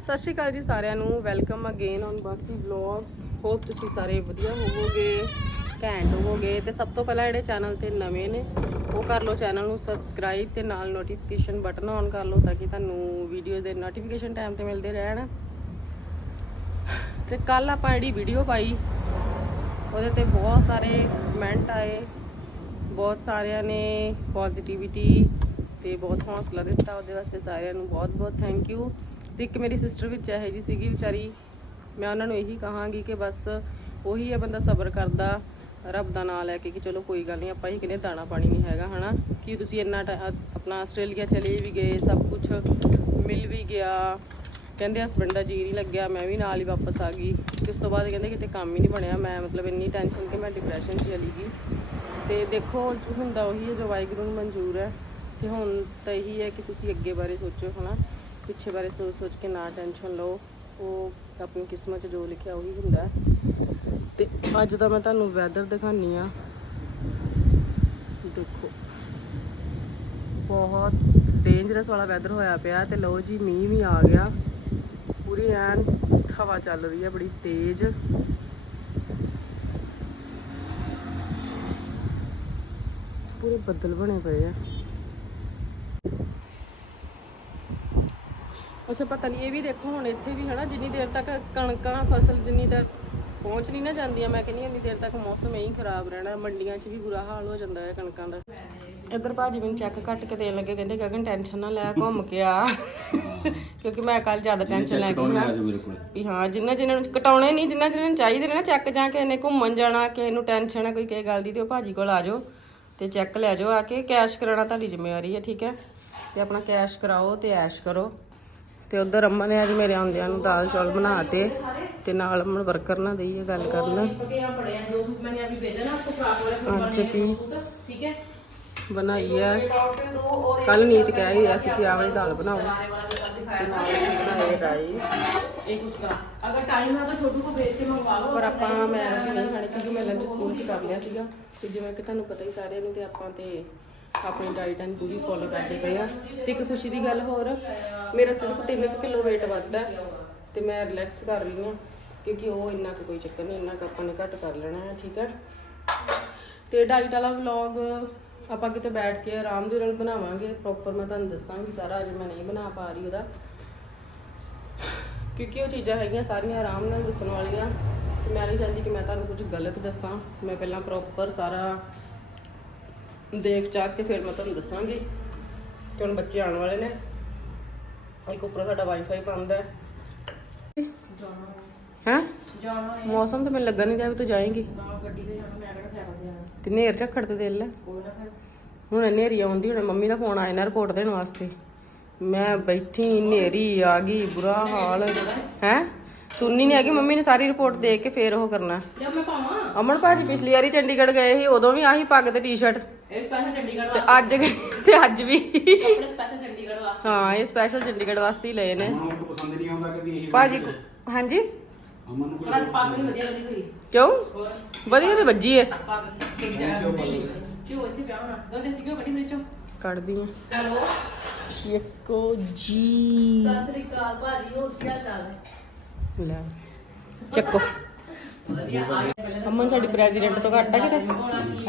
ਸਤਿ ਸ਼੍ਰੀ ਅਕਾਲ ਜੀ ਸਾਰਿਆਂ ਨੂੰ। Welcome again on Basi vlogs hope ਤੁਸੀਂ ਸਾਰੇ ਵਧੀਆ ਹੋਵੋਗੇ, ਘੈਂਟ ਹੋਵੋਗੇ। ਤੇ ਸਭ ਤੋਂ ਪਹਿਲਾਂ ਜਿਹੜੇ ਚੈਨਲ ਤੇ ਨਵੇਂ ਨੇ, ਉਹ ਕਰ ਲਓ ਚੈਨਲ ਨੂੰ ਸਬਸਕ੍ਰਾਈਬ ਤੇ ਨਾਲ ਨੋਟੀਫਿਕੇਸ਼ਨ ਬਟਨ ਔਨ ਕਰ ਲਓ ਤਾਂ ਕਿ ਤੁਹਾਨੂੰ ਵੀਡੀਓ ਦੇ ਨੋਟੀਫਿਕੇਸ਼ਨ ਟਾਈਮ ਤੇ ਮਿਲਦੇ ਰਹਿਣ। ਤੇ ਕੱਲ ਆਪਾਂ ਜਿਹੜੀ ਵੀਡੀਓ ਪਾਈ, ਉਹਦੇ ਤੇ ਬਹੁਤ ਸਾਰੇ ਕਮੈਂਟ ਆਏ, ਬਹੁਤ ਸਾਰਿਆਂ ਨੇ ਪੋਜ਼ਿਟਿਵਿਟੀ ਤੇ ਬਹੁਤ ਹੌਸਲਾ ਦਿੱਤਾ। ਉਹਦੇ ਵਾਸਤੇ ਸਾਰਿਆਂ ਨੂੰ ਬਹੁਤ ਬਹੁਤ ਥੈਂਕ ਯੂ ਤੇ ਇੱਕ ਮੇਰੀ ਸਿਸਟਰ ਵਿੱਚ ਇਹੋ ਜੀ ਸੀਗੀ ਵਿਚਾਰੀ। ਮੈਂ ਉਹਨਾਂ ਨੂੰ ਇਹੀ ਕਹਾਂਗੀ ਕਿ ਬਸ ਉਹੀ ਹੈ ਬੰਦਾ ਸਬਰ ਕਰਦਾ, ਰੱਬ ਦਾ ਨਾਮ ਲੈ ਕੇ ਕਿ ਚਲੋ ਕੋਈ ਗੱਲ ਨਹੀਂ, ਆਪਾਂ ਹੀ ਕਿਨੇ ਦਾਣਾ ਪਾਣੀ ਨਹੀਂ ਹੈਗਾ, ਹਨਾ? ਕਿ ਤੁਸੀਂ ਇੰਨਾ ਟਾ- ਆਪਣਾ ਆਸਟ੍ਰੇਲੀਆ ਚਲੇ ਵੀ ਗਏ, ਸਭ ਕੁਝ ਮਿਲ ਵੀ ਗਿਆ। ਕਹਿੰਦੇ ਹਸਬੰਡ ਦਾ ਜੀ ਨਹੀਂ ਲੱਗਿਆ, ਮੈਂ ਵੀ ਨਾਲ ਹੀ ਵਾਪਸ ਆ ਗਈ। ਤੇ ਉਸ ਤੋਂ ਬਾਅਦ ਕਹਿੰਦੇ ਕਿਤੇ ਕੰਮ ਹੀ ਨਹੀਂ ਬਣਿਆ, ਮੈਂ ਮਤਲਬ ਇੰਨੀ ਟੈਨਸ਼ਨ ਕਿ ਮੈਂ ਡਿਪਰੈਸ਼ਨ 'ਚ ਚਲੀ ਗਈ। ਤੇ ਦੇਖੋ ਜੋ ਹੁੰਦਾ ਉਹੀ ਹੈ, ਜੋ ਵਾਹਿਗੁਰੂ ਨੂੰ ਮਨਜ਼ੂਰ ਹੈ। ਤੇ ਹੁਣ ਤਾਂ ਇਹੀ ਹੈ ਕਿ ਤੁਸੀਂ ਅੱਗੇ ਬਾਰੇ ਸੋਚੋ, ਹਨਾ? ਪਿੱਛੇ ਬਾਰੇ ਸੋਚ ਸੋਚ ਕੇ ਨਾ ਟੈਨਸ਼ਨ ਲਓ। ਉਹ ਆਪਣੀ ਕਿਸਮਤ 'ਚ ਜੋ ਲਿਖਿਆ ਉਹੀ ਹੁੰਦਾ। ਹੈ। ਤੇ ਅੱਜ ਦਾ ਮੈਂ ਤੁਹਾਨੂੰ ਵੈਦਰ ਦਿਖਾਨੀ ਆ ਦੇਖੋ। ਬਹੁਤ ਡੇਂਜਰਸ ਵਾਲਾ ਵੈਦਰ ਹੋਇਆ ਪਿਆ ਤੇ ਲਓ ਜੀ, ਮੀਂਹ ਵੀ ਆ ਗਿਆ। ਪੂਰੀ ਐਨ ਹਵਾ ਚੱਲ ਰਹੀ ਹੈ, ਬੜੀ ਤੇਜ਼। ਪੂਰੇ ਬੱਦਲ ਬਣੇ ਪਏ ਆ। ਅੱਛਾ ਪਤਾ ਨਹੀਂ ਇਹ ਵੀ ਦੇਖੋ ਹੁਣ ਇੱਥੇ ਵੀ ਹਨਾ ਜਿੰਨੀ ਦੇਰ ਤੱਕ ਕਣਕਾਂ ਫਸਲ ਜਿੰਨੀ ਦੇਰ ਪਹੁੰਚ ਨਹੀਂ ਨਾ ਜਾਂਦੀਆਂ ਮੈਂ ਕਹਿੰਦੀ ਇੰਨੀ ਦੇਰ ਤੱਕ ਮੌਸਮ ਇਹੀ ਖਰਾਬ ਰਹਿਣਾ ਮੰਡੀਆਂ 'ਚ ਵੀ ਬੁਰਾ ਹਾਲ ਹੋ ਜਾਂਦਾ ਹੈ ਕਣਕਾਂ ਦਾ। ਇੱਧਰ ਭਾਜੀ ਮੈਨੂੰ ਚੈੱਕ ਕੱਟ ਕੇ ਦੇਣ ਲੱਗੇ ਕਹਿੰਦੇ ਗਗਨ ਟੈਨਸ਼ਨ ਨਾ ਲੈ ਘੁੰਮ ਕੇ ਆ। ਕਿਉਂਕਿ ਮੈਂ ਕੱਲ ਜ਼ਿਆਦਾ ਟੈਨਸ਼ਨ ਲੈ ਕੇ ਨਾ ਵੀ ਹਾਂ ਜਿੰਨਾ ਜਿੰਨਾਂ ਨੂੰ ਕਟਾਉਣੇ ਨਹੀਂ ਜਿੰਨਾ ਜਿੰਨਾਂ ਨੂੰ ਚਾਹੀਦੇ ਨੇ ਨਾ ਚੈੱਕ ਜਾਂ ਕਿਸੇ ਨੇ ਘੁੰਮਣ ਜਾਣਾ ਕਿਸੇ ਨੂੰ ਟੈਨਸ਼ਨ ਹੈ ਕੋਈ ਕਿਸੇ ਗੱਲ ਦੀ ਤੇ ਉਹ ਭਾਜੀ ਕੋਲ ਆ ਜਾਓ ਤੇ ਚੈੱਕ ਲੈ ਜਾਓ ਆ ਕੇ। ਕੈਸ਼ ਕਰਾਉਣਾ ਤੁਹਾਡੀ ਜ਼ਿੰਮੇਵਾਰੀ ਹੈ ਠੀਕ ਹੈ? ਤੇ ਆਪਣਾ ਕੈਸ਼ ਕਰਾਓ ਤੇ ਐਸ਼ ਕਰੋ। ਤੇ ਉਧਰ ਅੰਮਾ ਨੇ ਅੱਜ ਮੇਰੇ ਆਉਂਦਿਆਂ ਨੂੰ ਦਾਲ ਚੌਲ ਬਣਾਤੇ ਤੇ ਨਾਲ ਅਮਨ ਵਰਕਰ ਨਾਲ ਦਈਏ ਗੱਲ ਕਰਨ। ਅੱਜ ਬਣਾਈ ਹੈ। ਕੱਲ ਨੀਤ ਕਹਿ ਰਹੀ ਸੀ ਕਿ ਆਹ ਵਾਲੀ ਦਾਲ ਬਣਾਓ। ਪਰ ਆਪਾਂ ਮੈਂ ਨਹੀਂ ਖਾਣੀ ਕਿਉਂਕਿ ਮੈਂ ਲੰਚ ਸਕੂਲ ਚ ਕਰ ਲਿਆ ਸੀਗਾ। ਤੇ ਜਿਵੇਂ ਕਿ ਤੁਹਾਨੂੰ ਪਤਾ ਹੀ ਸਾਰਿਆਂ ਨੂੰ ਤੇ ਆਪਾਂ ਤੇ ਆਪਣੀ ਡਾਈਟ ਐਂਡ ਪੂਰੀ ਫੋਲੋ ਕਰਦੇ ਪਏ ਆ। ਤੇ ਇੱਕ ਖੁਸ਼ੀ ਦੀ ਗੱਲ ਹੋਰ, ਮੇਰਾ ਸਿਰਫ 3 ਕਿਲੋ weight ਵੱਧਦਾ ਹੈ ਤੇ ਮੈਂ ਰਿਲੈਕਸ ਕਰ ਰਹੀ ਹਾਂ, ਕਿਉਂਕਿ ਉਹ ਇੰਨਾ ਕੁ ਕੋਈ ਚੱਕਰ ਨਹੀਂ, ਇੰਨਾ ਕੁ ਆਪਾਂ ਨੇ ਘੱਟ ਕਰ ਲੈਣਾ ਹੈ, ਠੀਕ ਹੈ ਤੇ ਡਾਈਟ ਵਾਲਾ ਵਲੌਗ ਆਪਾਂ ਕਿਤੇ ਬੈਠ ਕੇ ਆਰਾਮ ਦੇ ਨਾਲ ਬਣਾਵਾਂਗੇ ਪ੍ਰੋਪਰ ਮੈਂ ਤੁਹਾਨੂੰ ਦੱਸਾਂਗੀ ਸਾਰਾ, ਅੱਜ ਮੈਂ ਨਹੀਂ ਬਣਾ ਪਾ ਰਹੀ ਉਹਦਾ। ਕਿਉਂਕਿ ਉਹ ਚੀਜ਼ਾਂ ਹੈਗੀਆਂ ਸਾਰੀਆਂ ਆਰਾਮ ਨਾਲ ਦੱਸਣ ਵਾਲੀਆਂ। ਤੇ ਮੈਂ ਨਹੀਂ ਚਾਹੁੰਦੀ ਕਿ ਮੈਂ ਤੁਹਾਨੂੰ ਕੁਝ ਗਲਤ ਦੱਸਾਂ। ਮੈਂ ਪਹਿਲਾਂ ਪ੍ਰੋਪਰ ਸਾਰਾ ਦੇਖ ਚਾਕ ਕੇ ਫਿਰ ਮੈਂ ਤੁਹਾਨੂੰ ਦੱਸਾਂਗੀ ਕਿ ਹੁਣ ਬੱਚੇ ਆਉਣ ਵਾਲੇ ਨੇ। ਇੱਕ ਉੱਪਰ ਸਾਡਾ ਵਾਈਫਾਈ ਬੰਦ ਹੈ। ਹੈਂ? ਜਾਣਾ ਮੌਸਮ ਤਾਂ ਮੈਨੂੰ ਲੱਗਾ ਨਹੀਂ ਰਿਹਾ ਵੀ ਤੂੰ ਜਾਏਂਗੀ। ਨਾ ਗੱਡੀ ਤੇ ਜਾਣਾ ਮੈਂ ਕਿਹੜਾ ਸਾਈਕਲ ਤੇ ਜਾਣਾ ਤੇ ਨੇਰ ਝੱਖੜ ਤੇ ਦਿਲ ਹੈ। ਕੋਈ ਨਾ ਫਿਰ ਹੁਣ ਹਨੇਰੀ ਆਉਂਦੀ, ਹੁਣ ਮੰਮੀ ਦਾ ਫੋਨ ਆਇਆ ਨਾ ਰਿਪੋਰਟ ਦੇਣ ਵਾਸਤੇ। ਮੈਂ ਬੈਠੀ ਹਨੇਰੀ ਆ ਗਈ, ਬੁਰਾ ਹਾਲ। ਹੈ? ਸੁਣਨੀ ਨਹੀਂ ਹੈਗੀ ਮੰਮੀ ਨੇ ਸਾਰੀ ਰਿਪੋਰਟ ਦੇਖ ਕੇ ਫੇਰ ਉਹ ਕਰਨਾ। ਜਦ ਮੈਂ ਪਾਵਾਂ ਅਮਨ ਭਾਜੀ ਪਿਛਲੀ ਵਾਰੀ ਚੰਡੀਗੜ੍ਹ ਗਏ ਸੀ ਉਦੋਂ ਵੀ ਆਹੀ ਪੱਗ ਤੇ ਟੀ-ਸ਼ਰਟ ਇਹ ਸਪੈਸ਼ਲ ਚੰਡੀਗੜ੍ਹ ਤੇ ਅੱਜ ਗਏ ਤੇ ਅੱਜ ਵੀ। ਆਪਣੇ ਸਪੈਸ਼ਲ ਚੰਡੀਗੜ੍ਹ ਵਾਸਤੇ ਹਾਂ ਇਹ ਸਪੈਸ਼ਲ ਚੰਡੀਗੜ੍ਹ ਵਾਸਤੇ ਹੀ ਲਏ ਨੇ। ਅਮਨ ਨੂੰ ਪਸੰਦ ਨਹੀਂ ਆਉਂਦਾ ਕਦੀ ਇਹ ਭਾਜੀ ਹਾਂਜੀ? ਅਮਨ ਨੂੰ ਕੋਈ ਪਰ ਅੱਜ ਪੱਗ ਨਹੀਂ ਵਧੀਆ ਵਧੀਆ ਹੋਈ। ਕਿਉਂ? ਵਧੀਆ ਤੇ ਵੱਜੀ ਹੈ ਪੱਗ ਕਿਉਂ ਇੱਥੇ ਪਿਆ ਹੋਣਾ? ਦੋਨੇ ਸੀ ਕਿਉਂ ਗੱਡੀ ਮੇਰੇ ਚੋਂ ਕੱਢਦੀ ਆ ਹੈਲੋ? ਚੇਕੋ ਜੀ। ਸਤਿ ਸ੍ਰੀ ਅਕਾਲ ਭਾਜੀ ਹੋਰ ਕੀ ਹਾਲ ਚਾਲ? ਹੈ ਲੈ। ਚੱਕੋ। ਅਮਨ ਸਾਡੀ ਪ੍ਰੈਜ਼ੀਡੈਂਟ ਤੋਂ ਘੱਟ ਆ ਕਿਤੇ।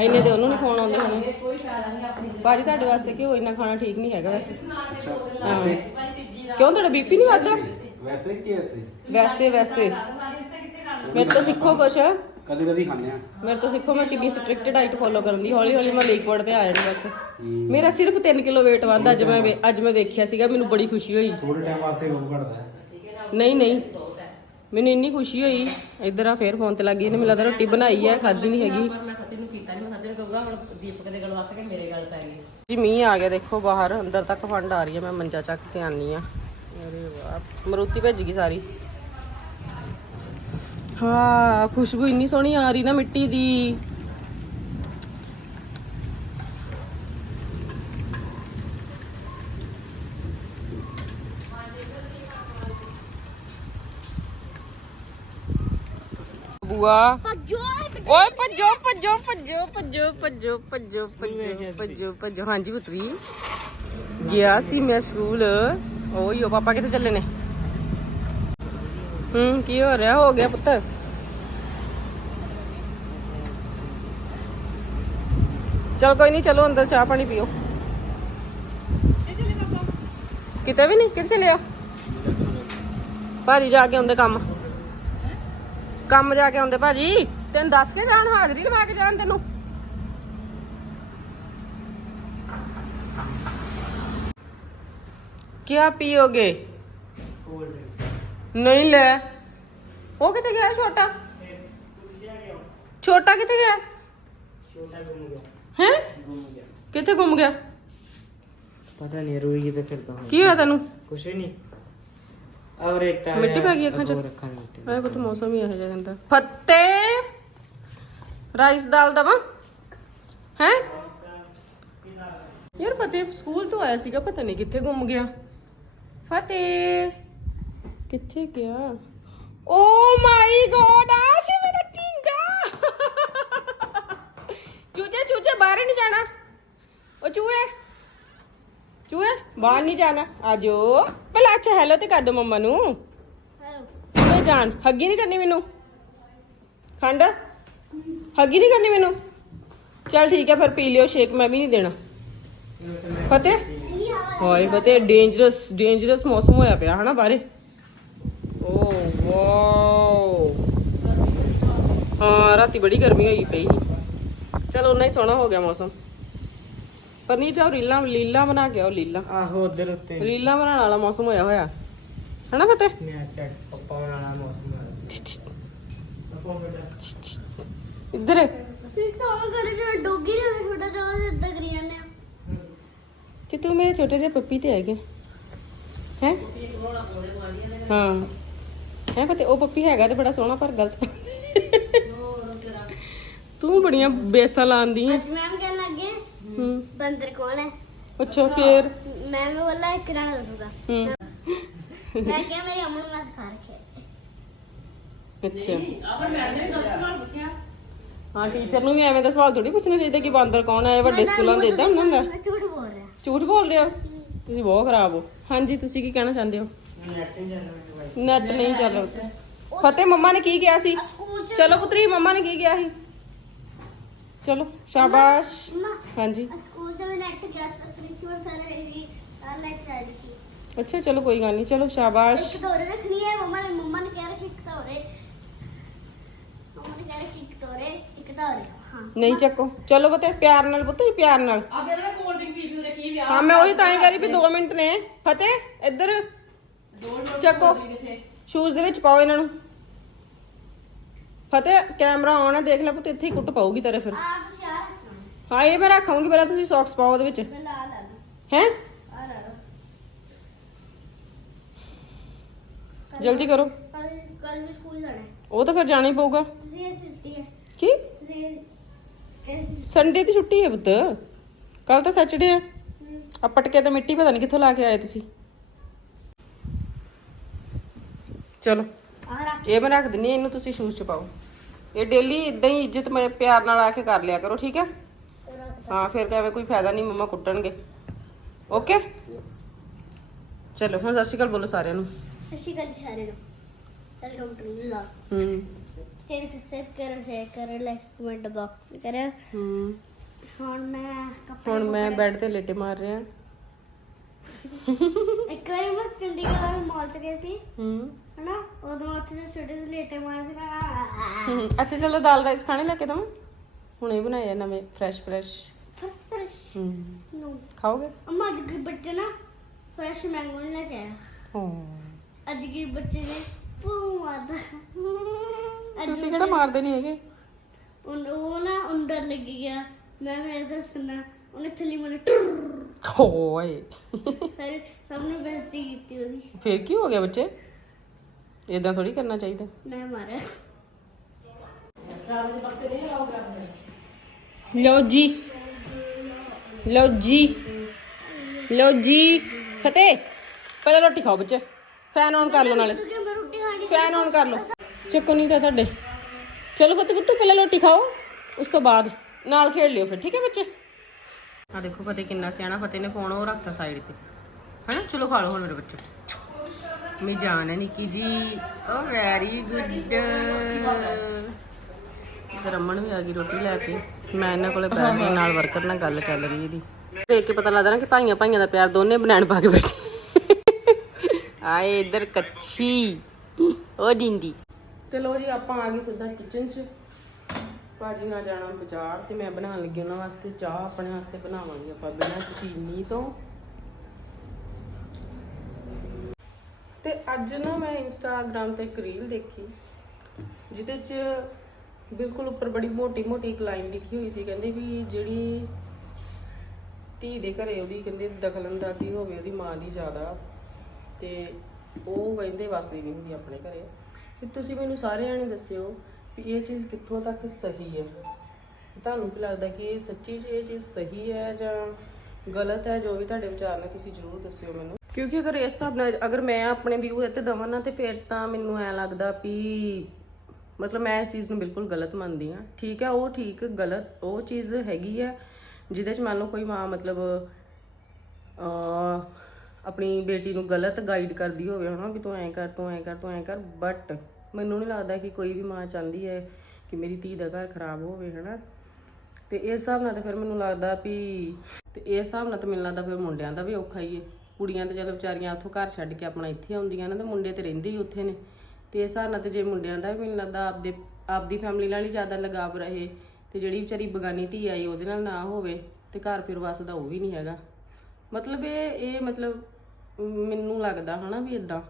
ਇੰਨੇ ਤੇ ਉਹਨੂੰ ਨਹੀਂ ਫੋਨ ਆਉਂਦੇ ਹੋਣੇ। ਭਾਜੀ ਤੁਹਾਡੇ ਵਾਸਤੇ ਘਿਓ ਇੰਨਾ ਖਾਣਾ ਠੀਕ ਨਹੀਂ ਹੈਗਾ ਵੈਸੇ। ਕਿਉਂ ਤੁਹਾਡਾ ਬੀਪੀ ਨਹੀਂ ਵੱਧਦਾ? ਵੈਸੇ ਕਿ ਐਸੇ ਵੈਸੇ ਵੈਸੇ। ਮੇਰੇ ਤੋਂ ਸਿੱਖੋ ਕੁਛ। ਕਦੇ ਕਦੀ ਖਾਂਦੇ ਆ। ਮੇਰੇ ਤੋਂ ਸਿੱਖੋ ਮੈਂ ਕਿੰਨੀ ਸਟ੍ਰਿਕਟ ਡਾਈਟ ਫੋਲੋ ਕਰਨ ਦੀ। ਹੌਲੀ ਹੌਲੀ ਮੈਂ ਲਿਕਵਿਡ ਤੇ ਆ ਜਾਣੀ ਬਸ। ਮੇਰਾ ਸਿਰਫ 3 ਕਿਲੋ weight ਵੱਧਦਾ ਅੱਜ ਮੈਂ ਅੱਜ ਮੈਂ ਵੇਖਿਆ ਸੀਗਾ ਮੈਨੂੰ ਬੜੀ ਖੁਸ਼ੀ ਹੋਈ। ਥੋੜੇ ਟਾਈਮ ਵਾਸਤੇ ਉਹ ਘਟਦਾ। ਨਹੀਂ ਨਹੀਂ। ਮੈਨੂੰ ਇੰਨੀ ਖੁਸ਼ੀ ਹੋਈ। ਇੱਧਰ ਆ ਫੇਰ ਫੋਨ ਤੇ ਲੱਗੀ ਇਹਨੇ ਮੈਨੂੰ ਲੱਗਦਾ ਰੋਟੀ ਬਣਾਈ ਹੈ ਖਾਧੀ ਨਹੀਂ ਹੈਗੀ। ਪਰ ਮੈਂ ਸੱਚੀ ਨੂੰ ਕੀਤਾ ਨਹੀਂ ਮੈਂ ਸੱਚੀ ਨੂੰ ਕਹੂੰਗਾ ਹੁਣ ਦੀਪਕ ਦੇ ਗੱਲ ਵਾਸਤੇ ਕਿ ਮੇਰੇ ਗੱਲ ਪੈ ਗਈ ਜੀ ਮੀਂਹ ਆ ਗਿਆ ਦੇਖੋ ਬਾਹਰ ਅੰਦਰ ਤੱਕ ਫੰਡ ਆ ਰਹੀ ਹੈ ਮੈਂ ਮੰਜਾ ਚੱਕ ਕੇ ਆਨੀ ਆ। ਅਰੇ ਵਾਹ ਮਰੂਤੀ ਭੇਜ ਗਈ ਸਾਰੀ। ਹਾਂ ਖੁਸ਼ਬੂ ਇੰਨੀ ਸੋਹਣੀ ਆ ਰਹੀ ਨਾ ਮਿੱਟੀ ਦੀ। ਬੁਆ। ਓਏ ਭੱਜੋ ਭੱਜੋ ਭੱਜੋ ਭੱਜੋ ਭੱਜੋ ਭੱਜੋ ਭੱਜੋ ਭੱਜੋ ਭੱਜੋ। ਹਾਂਜੀ ਪੁੱਤਰੀ। ਗਿਆ ਸੀ ਮੈਂ ਸਕੂਲ। ਓਯੋ ਪਾਪਾ ਕਿੱਥੇ ਚੱਲੇ ਨੇ? ਹੂੰ ਕੀ ਹੋ ਰਿਹਾ? ਹੋ ਗਿਆ ਪੁੱਤ। ਚਲ ਕੋਈ ਨਹੀਂ ਚਲੋ ਅੰਦਰ ਚਾਹ ਪਾਣੀ ਪੀਓ। ਕਿਤੇ ਵੀ ਨਹੀਂ? ਕਿੱਥੇ ਲਿਆ ਭਾਜੀ ਜਾ ਕੇ ਆਉਂਦੇ ਕੰਮ। ਕੰਮ ਜਾ ਕੇ ਆਉਂਦੇ ਭਾਜੀ। ਤੈਨੂੰ ਦੱਸ ਕੇ ਜਾਣ ਹਾਜ਼ਰੀ ਲਵਾ ਕੇ ਜਾਣ ਤੈਨੂੰ। ਕਿਆ ਪੀਓਗੇ? ਨਹੀਂ ਲੈ। ਉਹ ਕਿੱਥੇ ਗਿਆ ਛੋਟਾ? ਛੋਟਾ ਕਿੱਥੇ ਗਿਆ? ਛੋਟਾ ਗੁੰਮ ਗਿਆ ਹੈ? ਕਿੱਥੇ ਗੁੰਮ ਗਿਆ? ਪਤਾ ਨਹੀਂ ਰੋਈ ਕਿਤੇ ਫਿਰਦਾ ਕੀ ਹੋਇਆ ਤੈਨੂੰ? ਕੁਛ ਨਹੀਂ ਔਰ ਇੱਕ ਤਾਂ ਮਿੱਟੀ ਪੈ ਗਈ ਅੱਖਾਂ 'ਚ? ਹੋਰ ਅੱਖਾਂ 'ਚ ਮਿੱਟੀ ਆਏ ਪੁੱਤ ਮੌਸਮ ਹੀ ਇਹੋ ਜਿਹਾ ਕਹਿੰਦਾ ਫੱਤੇ ਰਾਈਸ ਦਾਲ ਦਵਾ ਹੈ ਯਾਰ ਫਤਿਹ ਸਕੂਲ ਤੋਂ ਆਇਆ ਸੀਗਾ ਪਤਾ ਨਹੀਂ ਕਿੱਥੇ ਗੁੰਮ ਗਿਆ ਫਤਿਹ ਕਿੱਥੇ ਗਿਆ ਓ ਮਾਈ ਗੋਡ ਆਸ਼ ਮੇਰਾ ਟਿੰਗਾ ਚੂਚੇ ਚੂਚੇ ਬਾਹਰ ਨਹੀਂ ਜਾਣਾ ਓ ਚੂਹੇ ਚੂਹੇ, ਬਾਹਰ ਨਹੀਂ ਜਾਣਾ। ਆਜੋ ਪਹਿਲਾਂ ਅੱਛਾ ਹੈਲੋ ਤੇ ਕਰ ਦੋ ਮੰਮਾ ਨੂੰ। ਓਏ ਜਾਨ ਹੱਗੀ ਨਹੀਂ ਕਰਨੀ ਮੈਨੂੰ? ਖੰਡ? ਹੱਗੀ ਨਹੀਂ ਕਰਨੀ ਮੈਨੂੰ? ਚਲ ਠੀਕ ਹੈ, ਫਿਰ ਪੀ ਲਿਓ ਸ਼ੇਕ ਮੈਂ ਵੀ ਨਹੀਂ ਦੇਣਾ। ਫਤਿਹ? ਹਾਏ, ਫਤਿਹ ਡੇਂਜਰਸ ਡੇਂਜਰਸ ਮੌਸਮ ਹੋਇਆ ਪਿਆ, ਹਨਾ ਬਾਰੇ ਓ, ਵਾਓ। ਹਾਂ, ਰਾਤੀ ਬੜੀ ਗਰਮੀ ਹੋਈ ਪਈ ਚਲ ਉਹਨਾਂ ਹੀ ਸੋਹਣਾ ਹੋ ਗਿਆ ਮੌਸਮ। ਪਰ ਨਹੀਂ ਜਾਓ ਰੀਲਾਂ ਲੀਲਾ ਬਣਾ ਕੇ ਆਓ ਲੀਲਾ। ਆਹੋ ਉਧਰ ਉੱਤੇ। ਰੀਲਾਂ ਬਣਾਉਣ ਵਾਲਾ ਮੌਸਮ ਹੋਇਆ ਹੋਇਆ। ਹਨਾ ਫਤਿਹ? ਮੈਂ ਚੱਟ ਪਪਾ ਵਾਲਾ ਮੌਸਮ ਇੱਧਰ। ਫਿਰ ਤਾਂ ਉਹ ਕਰੇ ਜਿਵੇਂ ਡੋਗੀ ਨੇ ਛੋਟਾ ਜਿਹਾ ਉਹ ਇਦਾਂ ਕਰੀ ਜਾਂਦੇ ਆ। ਕਿ ਤੂੰ ਮੇਰੇ ਛੋਟੇ ਜਿਹੇ ਪੱਪੀ ਤੇ ਆਏਗੇ ਹੈ? ਹਾਂ। ਹੈ ਪਤੇ ਉਹ ਪੱਪੀ ਹੈਗਾ ਤੇ ਬੜਾ ਸੋਹਣਾ ਪਰ ਗਲਤ। ਤੂੰ ਬੜੀਆਂ ਬੇਸਾਂ ਲਾਉਂਦੀ ਹੈ ਅੱਜ ਮੈਮ ਲੱਗੇ ਹੂੰ। ਬੰਦਰ ਕੌਣ ਹੈ? ਅੱਛਾ ਫੇਰ? ਮੈਮ ਬੋਲਾ ਇੱਕ ਜਣਾ ਦੱਸੂਗਾ। ਹੂੰ। ਮੈਂ ਕਿਹਾ ਮੇਰੀ ਅਮਨ ਨਾਲ ਅੱਛਾ। ਪੁੱਛਿਆ। ਹਾਂ ਟੀਚਰ ਨੂੰ ਵੀ ਐਵੇਂ ਦਾ ਸਵਾਲ ਥੋੜੀ ਪੁੱਛਣਾ ਚਾਹੀਦਾ ਕਿ ਬਾਂਦਰ ਕੌਣ ਹੈ ਇਹ ਵੱਡੇ ਸਕੂਲਾਂ ਦੇ ਇਦਾਂ ਹੁੰਦਾ ਮੈਂ ਝੂਠ ਬੋਲ ਰਿਹਾ। ਝੂਠ ਬੋਲ ਰਹੇ? ਹੋ ਤੁਸੀਂ ਬਹੁਤ ਖਰਾਬ ਹੋ। ਹਾਂਜੀ ਤੁਸੀਂ ਕੀ ਕਹਿਣਾ ਚਾਹੁੰਦੇ ਹੋ? ਨੈਟ ਨਹੀਂ ਚੱਲਣਾ ਨੈਟ ਨਹੀਂ ਚੱਲ ਉੱਤੇ ਫਤਿਹ ਮੰਮਾ ਨੇ ਕੀ ਕਿਹਾ ਸੀ? ਸਕੂਲ ਚ ਚਲੋ ਪੁੱਤਰੀ ਮੰਮਾ ਨੇ ਕੀ ਕਿਹਾ ਸੀ? ਚਲੋ ਸ਼ਾਬਾਸ਼। ਹਾਂਜੀ। ਸਕੂਲ ਮੈਂ ਨੈਟ ਗਿਆ ਪ੍ਰਿੰਸੀਪਲ ਸਰ ਇਹਦੀ ਲਾਈਟ ਚਾਹੀਦੀ ਸੀ। ਅੱਛਾ ਚਲੋ ਕੋਈ ਗੱਲ ਨਹੀਂ ਚਲੋ ਸ਼ਾਬਾਸ਼। ਇੱਕ ਦੋਰੇ ਰੱਖਣੀ ਹੈ ਮੰਮਾ ਨੇ ਮੰਮਾ ਨੇ ਕਿਹਾ ਕਿ ਇੱਕ ਦੋਰੇ ਮੰਮਾ ਨੇ ਕਿਹਾ ਕਿ ਇੱਕ ਹਾਂ। ਨਹੀਂ ਚੱਕੋ। ਚਲੋ ਬਤੇ ਪਿਆਰ ਨਾਲ ਪੁੱਤ ਜੀ ਪਿਆਰ ਨਾਲ। ਅੱਗੇ ਨਾ ਕੋਲਡ ਡਰਿੰਕ ਪੀ ਪੀ ਕੀ ਵਿਆਹ ਹਾਂ ਮੈਂ ਉਹੀ ਤਾਂ ਹੀ ਕਰੀ ਵੀ 2 ਮਿੰਟ ਨੇ। ਫਤਿਹ ਇੱਧਰ ਚੱਕੋ। ਸ਼ੂਜ਼ ਦੇ ਵਿੱਚ ਪਾਓ ਇਹਨਾਂ ਨੂੰ। ਫਤਿਹ ਕੈਮਰਾ ਆਨ ਹੈ ਦੇਖ ਲੈ ਪੁੱਤ ਇੱਥੇ ਹੀ ਕੁੱਟ ਪਾਉਗੀ ਤੇਰੇ ਫਿਰ। ਹਾਂ ਇਹ ਮੈਂ ਰੱਖਾਂਗੀ ਪਹਿਲਾਂ ਤੁਸੀਂ ਸੌਕਸ ਪਾਓ ਉਹਦੇ ਵਿੱਚ। ਮੈਂ ਲਾ ਲਾ ਹੈ? ਆ ਲਾ ਲਓ। ਜਲਦੀ ਕਰੋ। ਕੱਲ ਕੱਲ ਵੀ ਸਕੂਲ ਜਾਣਾ ਹੈ। ਉਹ ਤਾਂ ਫਿਰ ਜਾਣਾ ਹੀ ਪਊਗਾ। ਤੁਸੀਂ ਇਹ ਛੁੱਟੀ ਹੈ। ਕੀ? ਤੁਸੀਂ ਇਹ ਸੰਡੇ ਦੀ ਛੁੱਟੀ ਹੈ ਪੁੱਤ। ਕੱਲ ਤਾਂ ਸੈਚਰਡੇ ਹੈ। ਆ ਪਟਕੇ ਤੇ ਮਿੱਟੀ ਪਤਾ ਨਹੀਂ ਕਿੱਥੋਂ ਲਾ ਕੇ ਆਏ ਤੁਸੀਂ। ਚਲੋ। ਆ ਰੱਖ ਇਹ ਮੈਂ ਰੱਖ ਦਿੰਨੀ ਹਾਂ, ਇਹਨੂੰ ਤੁਸੀਂ ਸ਼ੂਜ਼ ਚ ਪਾਓ। ਇਹ ਡੇਲੀ ਇਦਾਂ ਹੀ ਇੱਜ਼ਤ ਮੈਂ ਪਿਆਰ ਨਾਲ ਆ ਕੇ ਕਰ ਲਿਆ ਕਰੋ ਠੀਕ ਹੈ ਹਾਂ ਫਿਰ ਕਿਵੇਂ ਕੋਈ ਫਾਇਦਾ ਨਹੀਂ ਮੰਮਾ ਕੁੱਟਣਗੇ। ਓਕੇ ਚਲੋ ਹੁਣ ਸਤਿ ਸ਼੍ਰੀ ਅਕਾਲ ਬੋਲੋ ਸਾਰਿਆਂ ਨੂੰ। ਅਸੀਂ ਕੱਲ ਸਾਰੇ ਨੂੰ। ਵੈਲਕਮ ਟੂ ਵਲੌਗ ਹੂੰ। ਤੇਰੇ ਸਬਸਕ੍ਰਾਈਬ ਕਰੋ ਸ਼ੇਅਰ ਕਰੋ ਲਾਈਕ ਕਮੈਂਟ ਬਾਕਸ ਕਰੋ ਹੂੰ। ਹੁਣ ਮੈਂ ਕੱਪੜੇ ਹੁਣ ਮੈਂ ਬੈੱਡ ਤੇ ਲੇਟੇ ਮਾਰ ਰਿਹਾ। ਇੱਕ ਵਾਰੀ ਮੈਂ ਚੰਡੀਗੜ੍ਹ ਮਾਲ ਚ ਗਏ ਸੀ। ਹੂੰ। ਹਨਾ? ਛੋਟੇ ਜਿਹੇ ਲੇਟੇ ਮਾਰ ਸੀ ਨਾ ਹੂੰ। ਅੱਛਾ ਚਲੋ ਦਾਲ ਰਾਈਸ ਖਾਣੇ ਲੈ ਕੇ ਦਵਾਂ? ਹੁਣੇ ਬਣਾਏ ਆ ਨਵੇਂ ਫਰੈਸ਼ ਫਰੈਸ਼ ਫਰਸ਼ ਨੂੰ ਖਾਓਗੇ? ਅਮਾ ਅੱਜ ਕੇ ਬੱਚੇ ਨਾ ਫਰੈਸ਼ ਮੈਂਗੋ ਨਹੀਂ ਲੈ ਕੇ ਆਇਆ ਹਾਂ। ਅੱਜ ਕੇ ਬੱਚੇ ਨੇ ਪੂ ਮਾਰਦਾ ਤੁਸੀਂ ਕਿਹੜਾ ਮਾਰਦੇ ਨਹੀਂ ਹੈਗੇ? ਉਹ ਨਾ ਡਰ ਲੱਗੀ ਗਿਆ। ਮੈਂ ਫਿਰ ਦੱਸਣਾ ਉਹਨੇ ਥੱਲੀ ਮਨ ਹੋਏ। ਸਾਰੇ ਸਾਹਮਣੇ ਬੇਇੱਜ਼ਤੀ ਕੀਤੀ ਉਹਦੀ। ਫੇਰ ਕੀ ਹੋ ਗਿਆ ਬੱਚੇ? ਇਦਾਂ ਥੋੜੀ ਕਰਨਾ ਚਾਹੀਦਾ। ਮੈਂ ਮਾਰਿਆ ਲਓ ਜੀ। ਲਓ ਜੀ। ਲਓ ਜੀ। ਫਤਿਹ ਪਹਿਲਾਂ ਰੋਟੀ ਖਾਓ ਬੱਚੇ। ਫੈਨ ਆਨ ਕਰ ਲਓ ਨਾਲੇ। ਤੂੰ ਕਿ ਮੈਂ ਰੋਟੀ ਖਾਣੀ ਫੈਨ ਆਨ ਕਰ ਲਓ। ਚੱਕੋ ਨਹੀਂ ਤਾਂ ਤੁਹਾਡੇ ਚਲੋ ਫਤਿਹ ਪੁੱਤੂ ਪਹਿਲਾਂ ਰੋਟੀ ਖਾਓ। ਉਸ ਤੋਂ ਬਾਅਦ ਨਾਲ ਖੇਡ ਲਿਓ ਫਿਰ ਠੀਕ ਹੈ ਬੱਚੇ? ਆ ਦੇਖੋ ਫਤਿਹ ਕਿੰਨਾ ਸਿਆਣਾ। ਫਤਿਹ ਨੇ ਫੋਨ ਉਹ ਰੱਖਤਾ ਸਾਈਡ ਤੇ। ਹੈਨਾ? ਚਲੋ ਖਾ ਲਓ ਹੁਣ ਮੇਰੇ ਬੱਚੇ। ਮੇਰੀ ਜਾਨ ਹੈ Nikki ji. Oh very good Raman ਵੀ ਆ ਗਈ ਰੋਟੀ ਲੈ ਕੇ। ਮੈਂ ਇਹਨਾਂ ਕੋਲੇ ਬੈਠ ਕੇ ਨਾਲ ਵਰਕਰ ਨਾਲ ਗੱਲ ਚੱਲ ਰਹੀ ਇਹਦੀ। ਦੇਖ ਕੇ ਪਤਾ ਲੱਗਦਾ ਨਾ ਕਿ ਭਾਈਆਂ ਭਾਈਆਂ ਦਾ ਪਿਆਰ ਦੋਨੇ ਬਨਾਨ ਪਾ ਕੇ ਬੈਠੇ। ਆਏ ਇੱਧਰ ਕੱਚੀ। ਓ ਡਿੰਡੀ। ਤੇ ਲੋ ਜੀ, ਆਪਾਂ ਆ ਗਏ ਸਿੱਧਾ ਕਿਚਨ 'ਚ। ਭਾਜੀ ਨਾਲ ਜਾਣਾ ਬਾਜ਼ਾਰ ਤੇ ਮੈਂ ਬਣਾਉਣ ਲੱਗੀ ਉਹਨਾਂ ਵਾਸਤੇ ਚਾਹ, ਆਪਣੇ ਵਾਸਤੇ ਬਣਾਵਾਂਗੇ ਆਪਾਂ ਬਿਨਾਂ ਚੀਨੀ ਤੋਂ। ਤੇ ਅੱਜ ਨਾ ਮੈਂ ਇੰਸਟਾਗ੍ਰam ਤੇ ਇੱਕ ਰੀਲ ਦੇਖੀ, ਜਿਹਦੇ 'ਚ ਬਿਲਕੁਲ ਉੱਪਰ ਬੜੀ ਮੋਟੀ ਮੋਟੀ ਇੱਕ ਲਾਈਨ ਲਿਖੀ ਹੋਈ ਸੀ, ਕਹਿੰਦੇ ਵੀ ਜਿਹੜੀ ਧੀ ਦੇ ਘਰੇ ਉਹਦੀ ਕਹਿੰਦੇ ਦਖਲਅੰਦਾਜ਼ੀ ਹੋਵੇ ਉਹਦੀ ਮਾਂ ਦੀ ਜ਼ਿਆਦਾ, ਤੇ ਉਹ ਕਹਿੰਦੇ ਵਸਦੀ ਨਹੀਂ ਹੁੰਦੀ ਆਪਣੇ ਘਰੇ। ਤੇ ਤੁਸੀਂ ਮੈਨੂੰ ਸਾਰਿਆਂ ਨੇ ਦੱਸਿਓ ਵੀ ਇਹ ਚੀਜ਼ ਕਿੱਥੋਂ ਤੱਕ ਸਹੀ ਹੈ? ਤੁਹਾਨੂੰ ਕੀ ਲੱਗਦਾ ਕਿ ਇਹ ਸੱਚੀ 'ਚ ਇਹ ਚੀਜ਼ ਸਹੀ ਹੈ ਜਾਂ ਗਲਤ ਹੈ? ਜੋ ਵੀ ਤੁਹਾਡੇ ਵਿਚਾਰ ਨੇ, ਤੁਸੀਂ ਜ਼ਰੂਰ ਦੱਸਿਓ ਮੈਨੂੰ। ਕਿਉਂਕਿ ਅਗਰ ਇਸ ਹਿਸਾਬ ਨਾਲ ਅਗਰ ਮੈਂ ਆਪਣੇ ਵਿਊ ਇੱਥੇ ਦਵਾਂ ਨਾ, ਤੇ ਫਿਰ ਤਾਂ ਮੈਨੂੰ ਐ ਲੱਗਦਾ ਵੀ ਮਤਲਬ ਮੈਂ ਇਸ ਚੀਜ਼ ਨੂੰ ਬਿਲਕੁਲ ਗਲਤ ਮੰਨਦੀ ਆ ਠੀਕ ਹੈ, ਉਹ ਠੀਕ, ਗਲਤ, ਉਹ ਚੀਜ਼ ਹੈਗੀ ਹੈ, ਜਿਹਦੇ 'ਚ ਮੰਨ ਲਓ ਕੋਈ ਮਾਂ ਮਤਲਬ, ਅਹ, ਆਪਣੀ ਬੇਟੀ ਨੂੰ ਗਲਤ ਗਾਈਡ ਕਰਦੀ ਹੋਵੇ, ਹਨਾ, ਵੀ ਤੂੰ ਐਂ ਕਰ, ਤੂੰ ਐਂ ਕਰ, ਤੂੰ ਐਂ ਕਰ ਬਟ ਮੈਨੂੰ ਨਹੀਂ ਲੱਗਦਾ ਕਿ ਕੋਈ ਵੀ ਮਾਂ ਚਾਹੁੰਦੀ ਹੈ ਕਿ ਮੇਰੀ ਧੀ ਦਾ ਘਰ ਖਰਾਬ ਹੋਵੇ, ਹਨਾ। ਤੇ ਇਸ ਹਿਸਾਬ ਨਾਲ ਤਾਂ ਫਿਰ ਮੈਨੂੰ ਲੱਗਦਾ ਵੀ, ਤੇ ਇਸ ਹਿਸਾਬ ਨਾਲ ਤਾਂ ਮੈਨੂੰ ਲੱਗਦਾ ਫਿਰ ਮੁੰਡਿਆਂ ਦਾ ਵੀ ਔਖਾ ਹੀ ਹੈ। ਕੁੜੀਆਂ ਤੇ ਜਦੋਂ ਵਿਚਾਰੀਆਂ ਉੱਥੋਂ ਘਰ ਛੱਡ ਕੇ ਆਪਣਾ ਇੱਥੇ ਆਉਂਦੀਆਂ ਨੇ ਤੇ ਮੁੰਡੇ ਤੇ ਰਹਿੰਦੇ ਹੀ ਉੱਥੇ ਨੇ। ਤੇ ਇਸ ਹਿਸਾਬ ਨਾਲ ਤੇ ਜੇ ਮੁੰਡਿਆਂ ਦਾ ਵੀ ਮੈਨੂੰ ਲੱਗਦਾ ਆਪਦੇ, ਆਪਦੀ ਫੈਮਿਲੀ ਨਾਲ ਹੀ ਜ਼ਿਆਦਾ ਲਗਾਵ ਰਹੇ ਤੇ ਜਿਹੜੀ ਵਿਚਾਰੀ ਬਗਾਨੀ ਧੀ ਆਈ ਉਹਦੇ ਨਾਲ ਨਾ ਹੋਵੇ ਤੇ ਘਰ ਫਿਰ ਵਸਦਾ ਉਹ ਵੀ ਨਹੀਂ ਹੈਗਾ। ਮਤਲਬ ਇਹ ਇਹ ਮਤਲਬ ਮੈਨੂੰ ਲੱਗਦਾ ਹਨਾ ਵੀ ਇਦਾਂ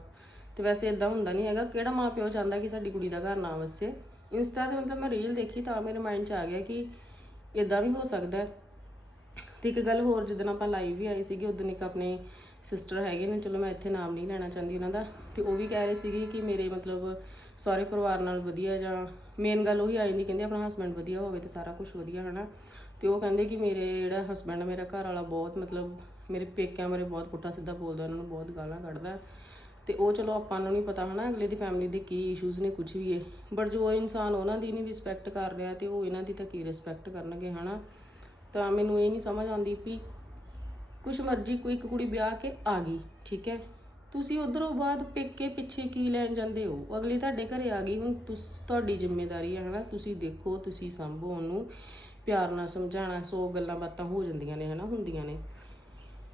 ਤੇ ਵੈਸੇ ਇਦਾਂ ਹੁੰਦਾ ਨਹੀਂ ਹੈਗਾ, ਕਿਹੜਾ ਮਾਪਿਓ ਚਾਹੁੰਦਾ ਕਿ ਸਾਡੀ ਕੁੜੀ ਦਾ ਘਰ ਨਾ ਵਸੇ। ਇੰਸਟਾ ਤੇ ਮਤਲਬ ਮੈਂ ਰੀਲ ਦੇਖੀ ਤਾਂ ਮੇਰੇ ਮਾਈਂਡ 'ਚ ਆ ਗਿਆ ਕਿ ਇਦਾਂ ਵੀ ਹੋ ਸਕਦਾ। ਹੈ ਤੇ ਇੱਕ ਗੱਲ ਹੋਰ, ਜਦੋਂ ਆਪਾਂ ਲਾਈਵ ਵੀ ਆਏ ਸੀਗੇ, ਉਦੋਂ ਇੱਕ ਆਪਣੇ ਸਿਸਟਰ ਹੈਗੇ ਨੇ, ਚਲੋ ਮੈਂ ਇੱਥੇ ਨਾਮ ਨਹੀਂ ਲੈਣਾ ਚਾਹੁੰਦੀ ਉਹਨਾਂ ਦਾ। ਤੇ ਉਹ ਵੀ ਕਹਿ ਰਹੇ ਸੀਗੇ ਕਿ ਮੇਰੇ ਮਤਲਬ ਸਾਰੇ ਪਰਿਵਾਰ ਨਾਲ ਵਧੀਆ ਜਾਂ ਮੇਨ ਗੱਲ ਉਹੀ ਆ ਜਾਂਦੀ, ਕਹਿੰਦੇ ਆਪਣਾ ਹਸਬੰਡ ਵਧੀਆ ਹੋਵੇ ਤੇ ਸਾਰਾ ਕੁਝ ਵਧੀਆ, ਹਨਾ? ਤੇ ਉਹ ਕਹਿੰਦੇ ਕਿ ਮੇਰੇ ਜਿਹੜਾ ਹਸਬੰਡ ਮੇਰਾ ਘਰ ਵਾਲਾ ਬਹੁਤ ਮਤਲਬ ਮੇਰੇ ਪੇਕਿਆਂ ਬਾਰੇ ਬਹੁਤ ਪੁੱਠਾ ਸਿੱਧਾ ਬੋਲਦਾ, ਉਹਨਾਂ ਨੂੰ ਬਹੁਤ ਗਾਲਾਂ ਕੱਢਦਾ। ਤੇ ਉਹ ਚਲੋ ਆਪਾਂ ਨੂੰ ਨਹੀਂ ਪਤਾ, ਹਨਾ, ਅਗਲੇ ਦੀ ਫੈਮਿਲੀ ਦੇ ਕੀ ਇਸ਼ੂਜ਼ ਨੇ ਕੁਝ ਵੀ ਹੈ ਬਟ ਜੋ ਇਨਸਾਨ ਉਹਨਾਂ ਦੀ ਨਹੀਂ ਰਿਸਪੈਕਟ ਕਰ ਰਿਹਾ ਤੇ ਉਹ ਇਹਨਾਂ ਦੀ ਤਾਂ ਕੀ ਰਿਸਪੈਕਟ ਕਰਨਗੇ, ਹਨਾ? ਤਾਂ ਮੈਨੂੰ ਇਹ ਨਹੀਂ ਸਮਝ ਆਉਂਦੀ ਵੀ ਕੁਛ ਮਰਜ਼ੀ, ਕੋਈ ਇੱਕ ਕੁੜੀ ਵਿਆਹ ਕੇ ਆ ਗਈ, ਠੀਕ ਹੈ? ਤੁਸੀਂ ਉਧਰੋਂ ਬਾਅਦ ਪੇਕੇ ਪਿੱਛੇ ਕੀ ਲੈਣ ਜਾਂਦੇ ਹੋ? ਅਗਲੀ ਤੁਹਾਡੇ ਘਰੇ ਆ ਗਈ, ਹੁਣ ਤੁਸ, ਤੁਹਾਡੀ ਜ਼ਿੰਮੇਵਾਰੀ ਹੈ, ਹਨਾ? ਤੁਸੀਂ ਦੇਖੋ, ਤੁਸੀਂ ਸੰਭੋ ਉਹਨੂੰ, ਪਿਆਰ ਨਾਲ ਸਮਝਾਣਾ ਸੋ ਗੱਲਾਂ ਬਾਤਾਂ ਹੋ ਜਾਂਦੀਆਂ ਨੇ, ਹਨਾ, ਹੁੰਦੀਆਂ ਨੇ।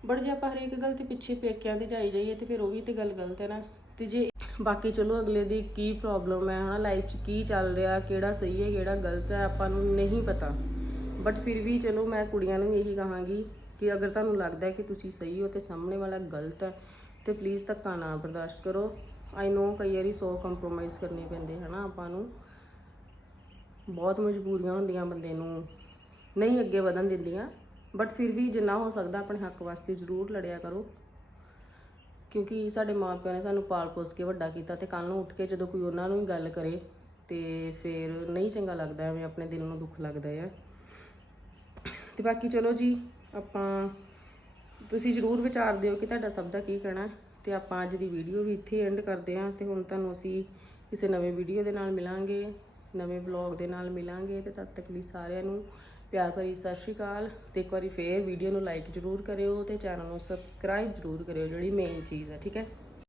ਬਟ ਜੇ ਆਪਾਂ ਹਰੇਕ ਗੱਲ ਤੇ ਪਿੱਛੇ ਪੇਕਿਆਂ ਤੇ ਜਾਈ ਜਾਈਏ, ਤੇ ਫਿਰ ਉਹ ਵੀ ਤੇ ਗੱਲ ਗਲਤ ਹੈ ਨਾ। ਤੇ ਜੇ ਬਾਕੀ ਚਲੋ, ਅਗਲੇ ਦੀ ਕੀ ਪ੍ਰੋਬਲਮ ਹੈ, ਹਨਾ? ਲਾਈਫ 'ਚ ਕੀ ਚੱਲ ਰਿਹਾ, ਕਿਹੜਾ ਸਹੀ ਹੈ, ਕਿਹੜਾ ਗਲਤ ਹੈ, ਆਪਾਂ ਨੂੰ ਨਹੀਂ ਪਤਾ। ਬਟ ਫਿਰ ਵੀ ਚਲੋ, ਮੈਂ ਕੁੜੀਆਂ ਨੂੰ ਇਹੀ ਕਹਾਂਗੀ ਕਿ ਅਗਰ ਤੁਹਾਨੂੰ ਲੱਗਦਾ ਹੈ ਕਿ ਤੁਸੀਂ ਸਹੀ ਹੋ ਤੇ ਸਾਹਮਣੇ ਵਾਲਾ ਗਲਤ ਹੈ, ਤੇ ਪਲੀਜ਼ ਧੱਕਾ ਨਾ ਬਰਦਾਸ਼ਤ ਕਰੋ। ਆਈ ਨੋ ਕਈ ਵਾਰੀ ਸੋ ਕੰਪਰੋਮਾਈਜ਼ ਕਰਨੇ ਪੈਂਦੇ, ਹਨਾ? ਆਪਾਂ ਨੂੰ ਬਹੁਤ ਮਜਬੂਰੀਆਂ ਹੁੰਦੀਆਂ ਬੰਦੇ ਨੂੰ, ਨਹੀਂ ਅੱਗੇ ਵਧਣ ਦਿੰਦੀਆਂ। ਬਟ ਫਿਰ ਵੀ ਜਿੰਨਾ ਹੋ ਸਕਦਾ ਆਪਣੇ ਹੱਕ ਵਾਸਤੇ ਜ਼ਰੂਰ ਲੜਿਆ ਕਰੋ। ਕਿਉਂਕਿ ਸਾਡੇ ਮਾਪਿਆਂ ਨੇ ਸਾਨੂੰ ਪਾਲ ਪੋਸ ਕੇ ਵੱਡਾ ਕੀਤਾ ਤੇ ਕੱਲ ਨੂੰ ਉੱਠ ਕੇ ਜਦੋਂ ਕੋਈ ਉਹਨਾਂ ਨੂੰ ਹੀ ਗੱਲ ਕਰੇ, ਤੇ ਫਿਰ ਨਹੀਂ ਚੰਗਾ ਲੱਗਦਾ, ਐਵੇਂ ਆਪਣੇ ਦਿਲ ਨੂੰ ਦੁੱਖ ਲੱਗਦਾ ਹੈ ਤੇ ਬਾਕੀ ਚਲੋ ਜੀ ਆਪਾਂ ਤੁਸੀਂ ਜ਼ਰੂਰ ਵਿਚਾਰ ਦਿਓ ਕਿ ਤੁਹਾਡਾ ਸਭ ਦਾ ਕੀ ਕਹਿਣਾ ਹੈ ਤੇ ਆਪਾਂ ਅੱਜ ਦੀ ਵੀਡੀਓ ਵੀ ਇੱਥੇ ਐਂਡ ਕਰਦੇ ਹਾਂ ਤੇ ਹੁਣ ਤੁਹਾਨੂੰ ਅਸੀਂ ਕਿਸੇ ਨਵੇਂ ਵੀਡੀਓ ਦੇ ਨਾਲ ਮਿਲਾਂਗੇ, ਨਵੇਂ ਵਲੌਗ ਦੇ ਨਾਲ ਮਿਲਾਂਗੇ ਤੇ ਤਦ ਤੱਕ ਲਈ ਸਾਰਿਆਂ ਨੂੰ ਪਿਆਰ ਭਰੀ ਸਤਿ ਸ਼੍ਰੀ ਅਕਾਲ ਤੇ ਇੱਕ ਵਾਰੀ ਫੇਰ ਵੀਡੀਓ ਨੂੰ ਲਾਈਕ ਜ਼ਰੂਰ ਕਰਿਓ ਤੇ ਚੈਨਲ ਨੂੰ ਸਬਸਕ੍ਰਾਈਬ ਜ਼ਰੂਰ ਕਰਿਓ ਜਿਹੜੀ ਮੇਨ ਚੀਜ਼ ਹੈ, ਠੀਕ ਹੈ?